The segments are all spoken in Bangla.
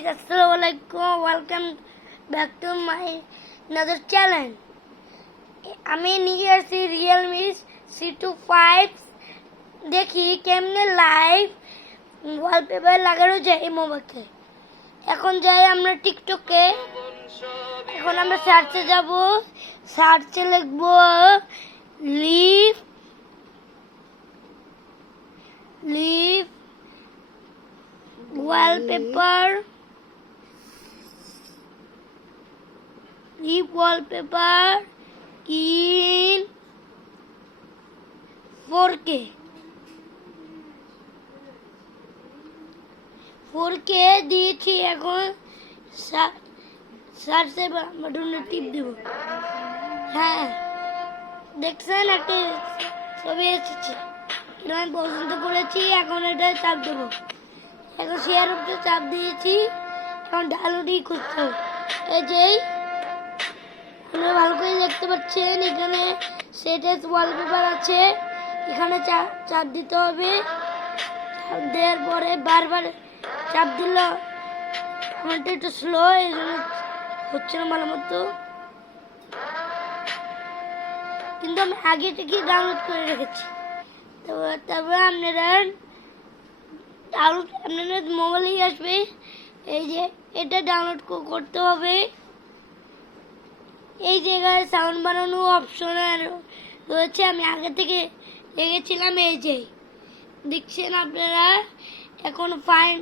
guys, Assalamualaikum. Welcome back to my another channel. আমি নিয়ে আসছি রিয়েলমি সি টু ফাইভ দেখি কেমনে লাইভ ওয়ালপেপার লাগানো যায় এই মোবাইলে এখন যাই আমরা টিকটকে এখন আমরা সার্চে যাব। সার্চে লিখব live live wallpaper leave wallpaper in 4k 4k দিয়েছি এখন। সার্চে বাটনে টিপ দেব। হ্যাঁ। দেখছেন, একটা ছবি এসেছে। এটা আমি পছন্দ করেছি, এখন এটা চাপ দেবো। এখন শেয়ার উপরে চাপ দিয়েছি। এখন ডাউনলোডই করতে হবে। এই যে পাচ্ছেন, এখানে সেটেস ওয়ালপেপার আছে। এখানে চাপ দিতে হবে। চাপ দেওয়ার পরে বারবার চাপ দিল। আমারটা একটু স্লো এই জন্য হচ্ছে না ভালো মতো। কিন্তু আমি আগে থেকে ডাউনলোড করে রেখেছি। তারপর আপনারা ডাউনলোড আপনাদের মোবাইলেই আসবে। এই যে এটা ডাউনলোড করতে হবে। এই জায়গায় সাউন্ড বানানো অপশন রয়েছে। আমি আগে থেকে লেগেছিলাম এই যে। দেখছেন আপনারা? এখন ফাইন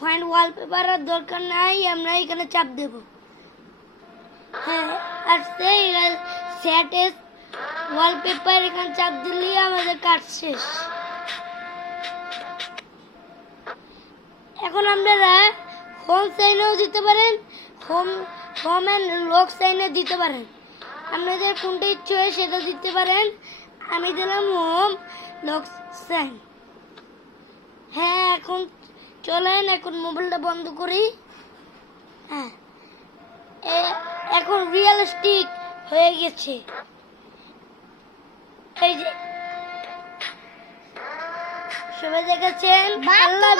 ফাইন ওয়ালপেপার আর দরকার নাই, আমরা এখানে চাপ দেব। হ্যাঁ স্যাটেস ওয়ালপেপার এখানে চাপ দিলেই আমাদের কাজ শেষ। এখন আপনারা হোম সাইনেও দিতে পারেন হোম হোম অ্যান্ড লক সাইনে দিতে পারেন। আপনাদের কোনটা ইচ্ছে হয় সেটা দিতে পারেন। আমি দিলাম হোম লক সাইন। হ্যাঁ এখন চলেন এখন মোবাইলটা বন্ধ করি। হ্যাঁ এখন রিয়েলিস্টিক হয়ে গেছে। এই যে সবাই দেখেছেন? আল্লাহ।